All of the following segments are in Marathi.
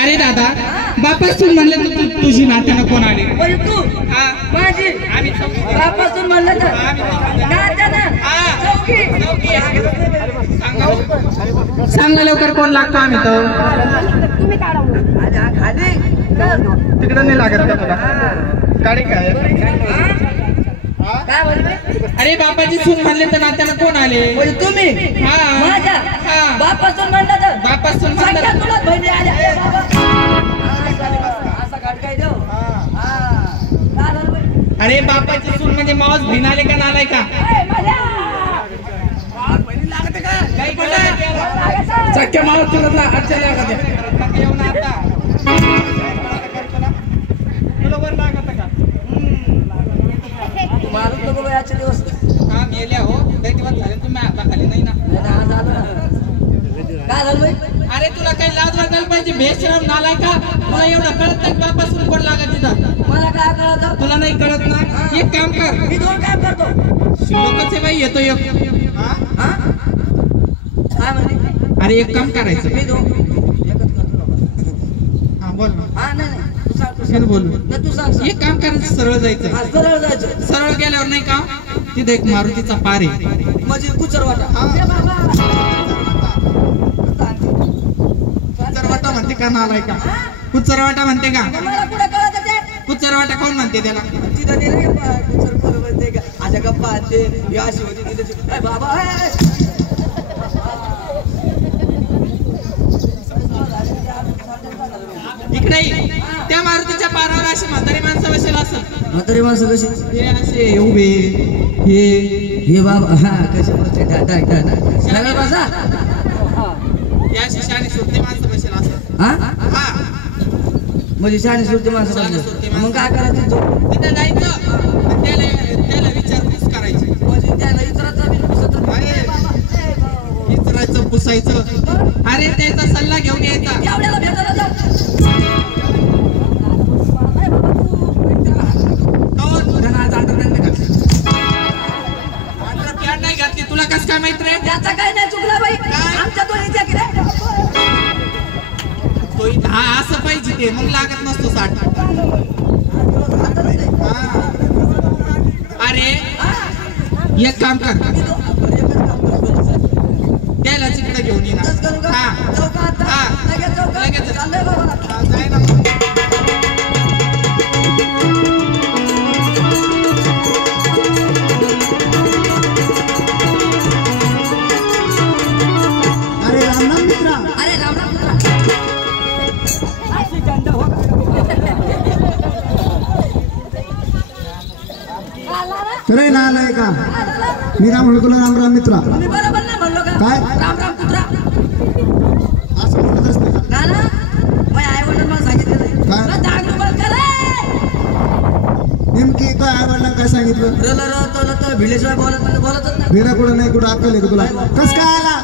अरे दादा बापासून म्हणलं तर तुझी नात्यानं कोण आले? तू माझी आम्ही बापासून म्हणलं तर नात्यानं चौकी. सांगा लवकर कोण लागतं? आम्ही तर खाली तिकडं नाही लागत का तुला? गाडी काय? काय म्हणते? अरे बापाची सून म्हणले तर नात्यानं कोण आले? तुम्ही माझ्या बापासून म्हणलं तर बापासून तुला बहिणी आल्या. असा गाठ काय देऊ? अरे बापाची सून म्हणजे मावस भिनाले का नालाय का? चक्क्या मावस तुला अडचण मारून नको बाई आजचे दिवस. हा मेल्या हो काही दिवस झाले तुम्ही आता खाली नाही ना. काय झालं बाई? अरे तुला काही लाज वाटायला पाहिजे. बेशरम नालाय का? तुला एवढं कळत नाही बापासून कोण लागत तिथं? मला काय कळत? तुला नाही कळत ना? एक काम कर. मी दोन काम करतो. शिल्लकच बाई येतो एक. काय म्हणते? अरे एक काम करायचं. मी दोन एकच करतो. हा बोल. हा नाही तू सांग. बोल बोल. तू सांग. एक काम करायचं सरळ जायचं. सरळ जायचं. सरळ गेल्यावर नाही का तिथे एक मारुतीचा पार आहे. म्हणजे कुचर वाटा. कुचरवाटा म्हणते का नालाय का? कुचरवाटा म्हणते का? मला कुठे कळत ते? कुचरवाटा कोण म्हणते त्याला? तिथं ते रे कुचर कोण म्हणते का? अशा गप्पा आणते ही अशी होती तिथे. ए बाबा इकडे त्या मारुतीच्या पारावर अशी म्हातारी माणसं बसेल असत. म्हातारी माणसं कशी? हे असे उभे हे बाबा हा कसे बसते सगळं बसा. या अशी शाणी सुरती माणसं बसेल असत. हा हा म्हणजे शाणी सुरती माणसं बसले. मग काय करायचं? तिथे जायचं त्याला विचारपूस करायची. म्हणजे त्याला विचारायचं पुसायचं. अरे त्याचा सल्ला घेऊन यायचा. एवढ्याला भेटायला जाऊ. नाही घातली तुला कस काय माहित रे? त्याचा काही नाही चुकला बाई. आमच्या दोन्हीच्या की तो हा असं पाहिजे ते मग लागत नसतो 60. अरे एक काम कर त्याला तिकडे घेऊन ये ना. अरे राम राम मित्रा. अरे राम राम मित्रा. तुला ना आलाय का? मी राम म्हणलो तुला राम राम मित्रा. मी बरोबर नाही म्हणलो का? काय? राम राम पुत्रा. असं म्हणतच नाही का? ना ना माझ्या आई वडिलांना मला सांगितलं काय? दागडू बंद कर. नेमकी काय आई वडिलांना काय सांगितलं? तर भिलेशिवाय बोलतच नाही. भिरा कुठं नाही कुठं अक्कल आहे का तुला? कस काय आला?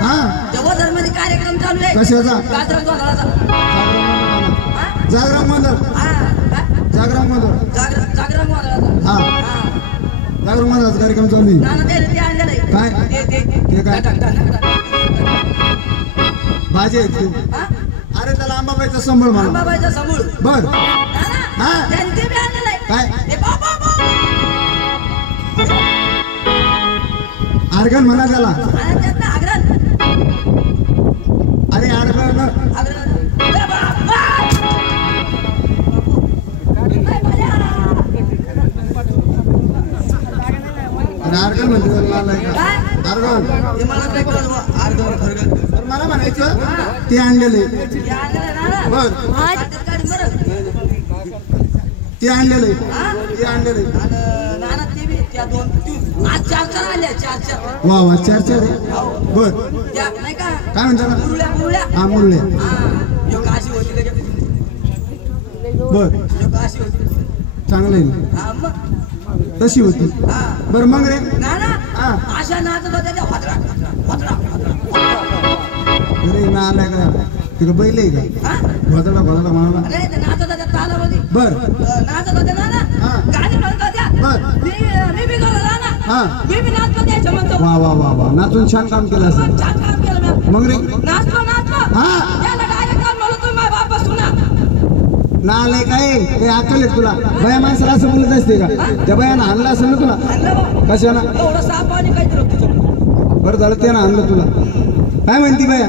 हा तेव्हा धर्माचे कार्यक्रम चालू आहे. कशाचा? गाजराम जोधाळाचा. जागराम मंदिर. जागराम मंदिर. जागराम जोधाळाचा. हा जागराम मंदिराचा कार्यक्रम चालू आहे. ना ते आणलेलं आहे. काय? ते काय? भाजी आहेत ते. अरे त्याला आंबाबाईचा संबळ म्हणा. अंबाबाईचा समूळ. बर हा त्यांनी ते बी आणलेलं आहे. काय? ते बाबा आर्गन म्हणा त्याला. आणि त्यातनं आग्रह अरे आर्गन आर्गन म्हणते आर्गन. मला म्हणायचं ते आणलेले. बर ते आणलेले. ते आणलेले. वा वा 4 बर काय म्हणता? हा मुरल्या. बर चांगलं आहे. तशी होती. बर मग रे अशा नाचत होत्या त्या अरे ना आलाय का? तिकडे बैल आहे का? भोदडा म्हणाला. अरे ते नाचत होत्या तालामध्ये. बर नाचत होत्या ना गाणी म्हणत होत्या. बर मी बी गेलो ना. हा मी बी नाचतो त्याच्या म्हणतो. वा वा वा वा नाचून छान काम केलं असं. छान काम केलं मी. मग रे नाचलो हा त्याला डायरेक्ट नालाय काय ते अक्कल आहे तुला बाया माणसाला असं बोलत असते का त्या बायानं आणलं असेल ना तुला आणलं बा कशाला एवढं साप आणि काहीतरी होतं त्याच्याकडे. बरं झालं त्यानं आणलं तुला काय म्हणती बाया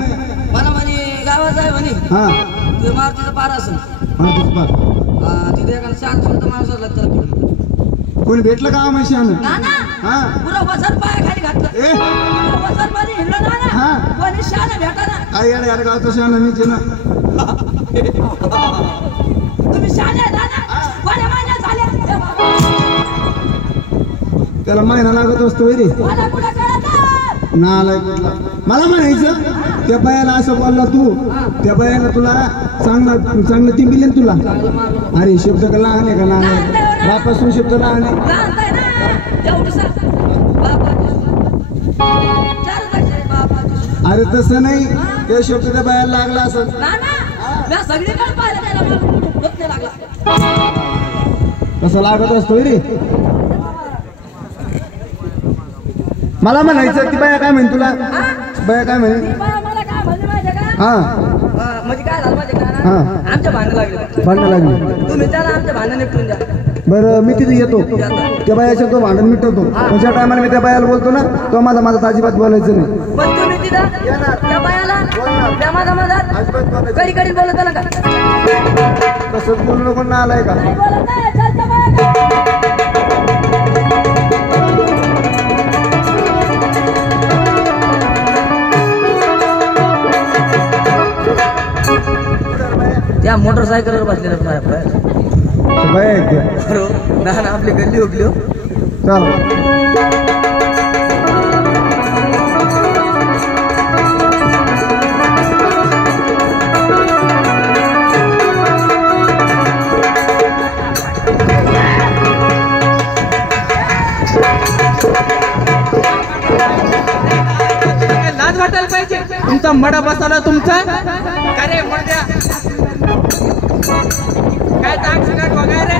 मला म्हणे गावात आहे म्हणे हा तुझं मारुतीचं पार असेल म्हणतोस बा तिथे एखादा शांत सुद्धा माणूस असला तर तिकडे. कोणी भेटलं का माशी आणलं ना ना हा पुरा वसर पायाखाली घातलं ए वसर मध्ये हिंडलं ना ना हा. कोणी शाळा भेटा ना काय यार यार गावचं शहाणा मीच आहे ना तुम्ही शाळा आहे ना कोण्या महिन्यात झाल्या त्याला महिना लागत असतो रे मला कुठं कळत नालाय कुठला मला म्हणायचं त्या बायाला असं बोलला तू त्या बायाला तुला चांगलं ती मिळेल तुला अरे शब्द का लहान आहे का लहान आहे बापासून शब्द लहान आहे लहानताय ना एवढं सा बाबा अरे तसं नाही ते शब्द त्या बायाला लागला असं ना ना मी सगळीकडे पाहिलं त्याला मला होत नाही लागला तसं लागत असतो रे मला म्हणायचं ती बाया काय म्हणे तुला बाया काय म्हणे मला काय म्हणले माहिती का हा म्हणजे काय झालं माहिती का हा आमच्या भांडण लागले भांडणं लागली तुम्ही त्याला आमच्या भांडण निपटून द्या बरं मी तिथे येतो त्या बायाच्या तो भांडण मिटवतो पण ज्या टायमाला मी त्या बायाला बोलतो ना तो माझा अजिबात बोलायचं नाही पण तुम्ही तिथं त्या बायाला त्या माझा मधात कधी कधी बोलत आला का तसंच बोलू नको ना आलाय का नाही बोलत नाही चल त्या बाया त्या मोटरसायकलवर बसलेल्या बाया बाया आहेत त्या ना आपली गल्ली उगली हो चल लाज वाटायला पाहिजे तुमचा मडा बसवला तुमचा काय रे मडद्या काय दाग शिकाट वगैरे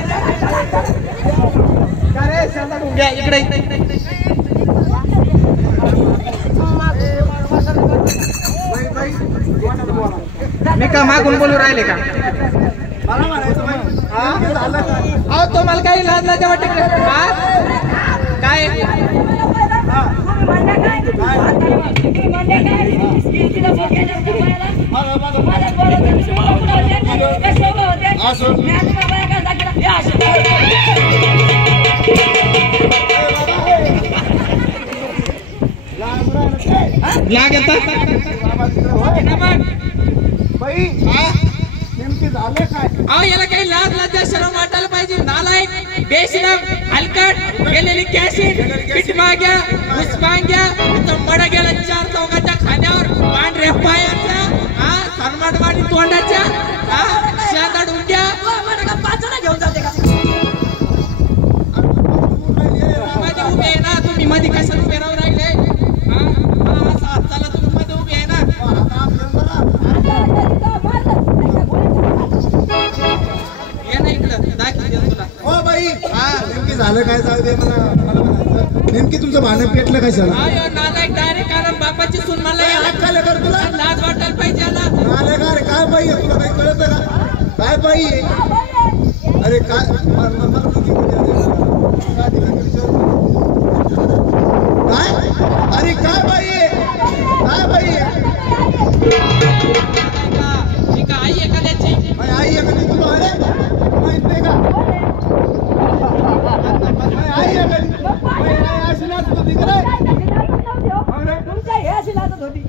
काय रे शांत घ्या इकडे मी का मागून बोलू राहिले का अहो तुम्हाला काही लाज लाज वाटते काय लाग येतात अहो याला काही लाज लाजा शरम वाटायला पाहिजे नालायक बेशरम हलकट गेलेली कॅशिट पीठ माग्या ऊस माग्या इथं मडा गेला 4 चौकाच्या खाण्यावर पांढऱ्या पायाच्या हा सनमाटवाडी तोंडाच्या हा शादाड उंड्या पाचना घेऊन जाते का मध्ये उभे आहे ना तुम्ही मध्ये कशाला उभे राहून राहिले हा चला तुम्ही मध्ये उभे आहे ना ये ना इकडं दाखवते तुला हो बाई हा नेमकी झालं काय जाऊ दे मला नेमकी तुमचं भांडण पेटलं कशाला नालायक डायरेक्ट कारण बापाची सून मला काय कर तुला लाज वाटायला पाहिजे याला नालायक अरे काय बाई आहे तुला काही कळत का काय बाई आहे अरे काय मला किती काय अरे काय बाई आहे काय बाई आहे ठीक आहे आई एखाद्याची माझी आई आहे कधी तुला अरे माहित नाही का माझी आई आहे कधी माझी आई अशी नाचत होती का रे? तुमच्या हे अशी लागत होती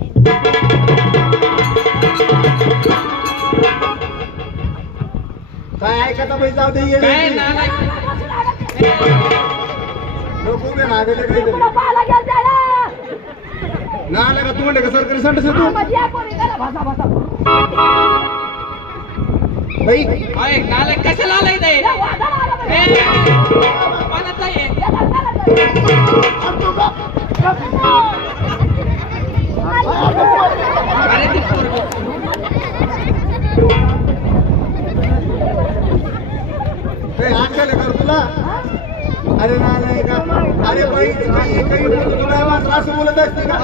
काय ऐकता बाई जाऊ दे ये काय नालायक लोक उभे मागे काहीतरी पाहायला गेल त्याला ना आला का तू म्हणले का सरकारी संड तू भाषा भाषा बाई अय नालायक कशाला आलाय ते कोणाचा आहे अरे ते पोरगं. आठवलं कर तुला अरे नाही का अरे बाई काही तुला असं बोलत असते का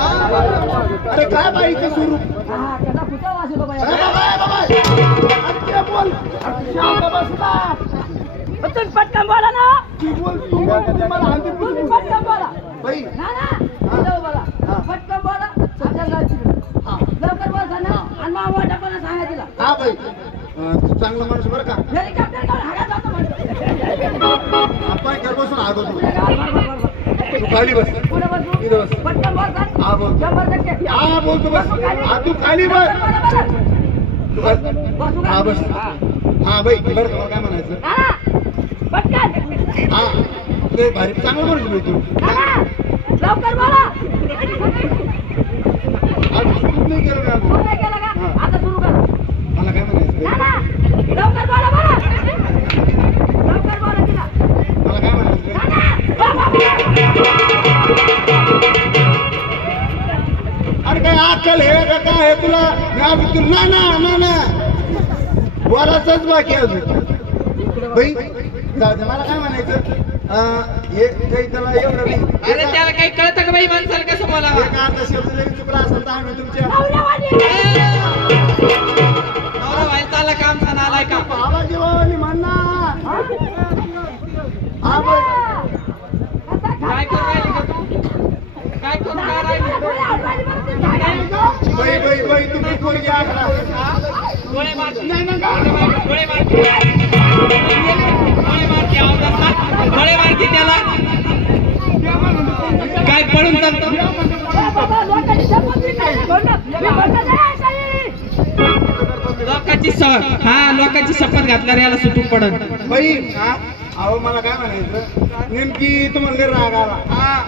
अरे काय बाईचं स्वरूप त्याला कुठं वाचलो बाई बोल शांत बस ना. तुम्ही पटकन बोला ना. ती बोल तू बोल म्हणजे मला हाती तुम्ही पटकन बोला. बाई ना ना जाऊ बोला. पटकन बोला. आपल्याला जायचं तिकडे. लवकर बोलता ना. आणि मग मोठ्यापणा सांगा तिला. हा बाई तू चांगला माणूस बरं का हेलिकॉप्टर काढून हागा जातो म्हणतो. आपण घर बसून आलो तू बरोबर. तू खाली बस पुढे बसू. इथं बस पटकन बोलता. हा बोल 100%. हा बोलतो बस हा तू खाली बस तू बस हा बस हा बाई बरं का मला काय म्हणायचं पटकन. हा ते भारी चांगलं म्हणतो बाई तू लवकर बोला. आज खूप नाही केलं मी अजून. सुरू नाही केलं का? आता सुरू करा. मला काय म्हणायचं बाई? लवकर बोला बोला. लवकर बोला तिला. मला काय म्हणायचं बाई? अरे काय अक्कल हे का काय आहे तुला मी अजून तू ना ना ना ना बोलायचंच बाकी अजून बाई जाऊ दे मला काय म्हणायचं हे काही त्याला एवढं नाही अरे त्याला काही कळतं का बाई माणसाला कसं बोलावं एक अर्धा शब्द जरी चुकला असेल तर आम्ही तुमच्या नवरा व्हायला चालला काम छान आलाय का बाबा जेव्हा म्हणणार हा बाई काय करू राहिली का तू काय करू काय राहिली बाई बाई बाई तुम्ही पोरगी आकरा गोळे मारती गोळे मारती गोळे मारती त्याला काय पडून चालतो लोकांची लोकांची शपथ घातल्यावर याला सुटूक पडत बाई अहो मला काय म्हणायचं नेमकी तुम्हाला लय राग आला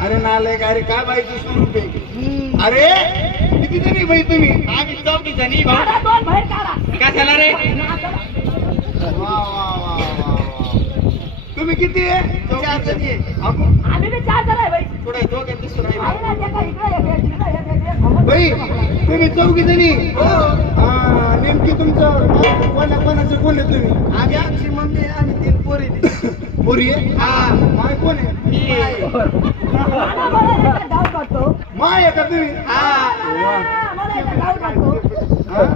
अरे नालाय का अरे काय बाईची स्वरूप आहे अरे किती जणी बाई तुम्ही आम्ही 4 जणी कशाला रे वा वा वा वा तुम्ही किती आहे 4 जणी आम्ही बी 4 जण आहे बाई. पुढे दोघं दिसून आहे राहिले ना, एका इकडे एक, एक. बाई तुम्ही 4 जणी नेमकी तुमचं कोणाचं कोण आहे तुम्ही आम्ही आमची मम्मी आम्ही 3 पोरी पोरी आहे माय कोण आहे मला एक डाऊट वाटतो. माय आहे का तुम्ही मला एक डाऊट वाटतो.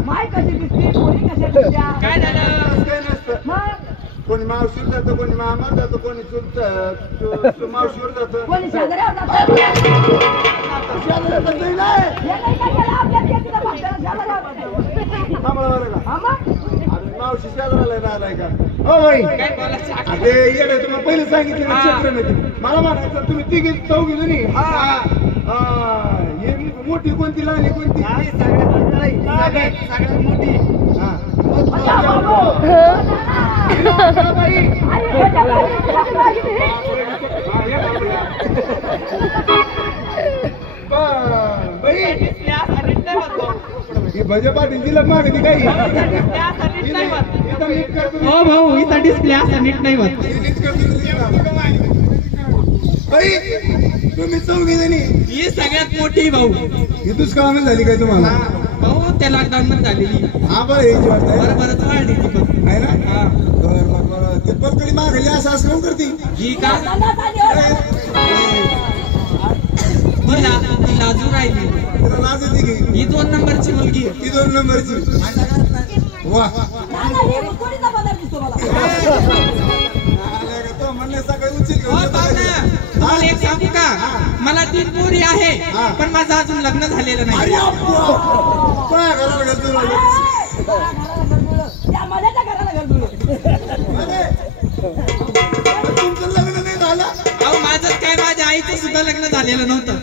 माय कशी दिसते, पोरी कशा दिसत्या? काय झालं असं काही नसतं मग कोणी मावशीवर जातं कोणी मामावर जातं कोणी मावशीवर जातं कोणी शेजाऱ्यावर जातं. शेजाऱ्यावर जातं नाही हे नाही काय केलं आपल्या तिला भाषणाला शेजाऱ्यावर जातं. थांबा बरं का हा मग? अरे मावशी शेजाराला नाही का हो बाई काय बोलायचं अरे येडे तुम्हाला पहिले सांगितलं ना क्षेत्र मला म्हणायचं तुम्ही 4 जणी हे मोठी कोणती लहान कोणती सगळ्यात मोठी भजे पाटील तिला मागणी काही हो भाऊ इथं डिस्प्ले असा नीट नाही होत तुम्ही 4 जणी ही सगळ्यात मोठी भाऊ ही दुष्काळामध्ये झाली काय तुम्हाला भाऊ त्या लॉकडाऊन मध्ये झालेली हा बरं यायची वाटत बरोबरच वाढली ती पण आहे ना बरं ते पकडली मागली असं काऊन करते ही का ती लाजू राहिली तिला लाज येते की ही 2 नंबरची मुलगी ती 2 नंबरची वा कोणीचा बदल दिसतो मला. तो म्हणले सकाळी उचल हो पाहुणा तुम्हाला एक सांगू का मला 3 पोरी आहे पण माझं अजून लग्न झालेलं नाही अरे काय घराला घालतो त्या माझ्याच्या घराला घर दुलो. तुमचं लग्न नाही झालं अहो माझंच काय माझ्या आईचं सुद्धा लग्न झालेलं नव्हतं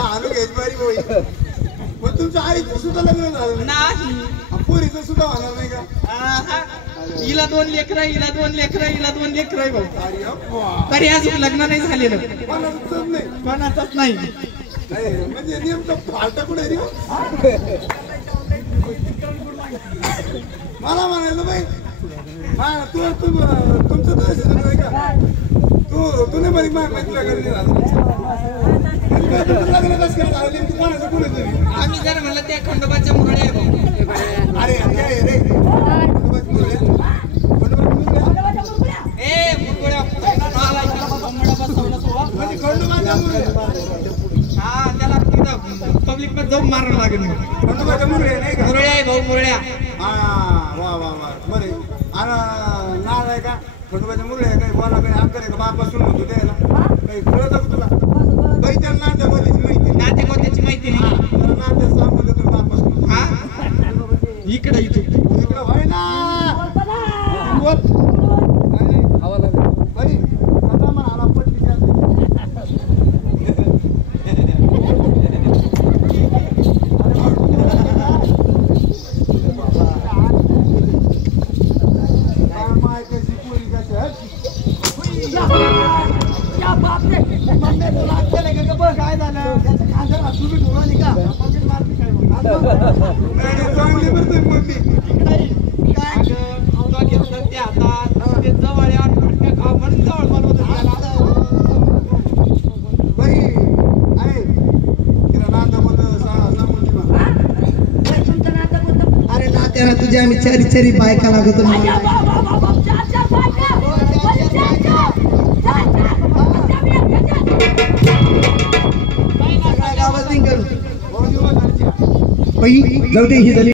आलो घ्यायची बारी होई पण तुमच्या आईचं सुद्धा लग्न झालं नाही पोरीचं सुद्धा होणार नाही का हिला 2 लेकरं हिला 2 लेकरं हिला 2 लेकरं आहे भाऊ अरे अप्पा. तरी अजून लग्न नाही झालेलं कोणाचंच नाही कोणाचंच नाही म्हणजे नेमकं फालटा कुठे रे मला म्हणायचं बाई तुमचं तर का तू नाही बरी माहिती लग्न कसं काय झालं नेमकं कोणाचं कुठे तरी आम्ही जर म्हणलं त्या खंडोबाच्या मुरळे आहे भाऊ अरे काय रे ए मुरगुड्या हा त्याला पब्लिक मध्ये जाऊन मारावं लागेल खंडोबाच्या मुरळी नाही का मुरळ्या आहे भाऊ मुरळ्या हा वा वा वा बरे आणि नाळ आहे का खंडोबाच्या मुलं आहे काही बोला काही आमच्या का बापासून होतो द्यायला काही कळत का तुला काही त्या नात्यामध्येची माहिती नाते कोणत्याची माहिती नाही तर नात्या सांगतो तुला बापासून हा इकडे इकडं व्हाय ना बोल बाई आता मला आला पट्टी काय झालं खांद्याला तुम्ही बोलावली का चांगली बरं मोठी काय घेतलं ते हातात ते जवळ खा म्हणून जवळ बनवत त्याला बाई आहे तिला नात्याबद्दल सांगून तुमचं नातं कोणतं? अरे नात्याला तुझ्या आम्ही चारी बायका लागतो अच्छा, वा, वा, वा, वा, चार बायका. बरं, चार. गावात हो, बाई जाऊ दे ही झाली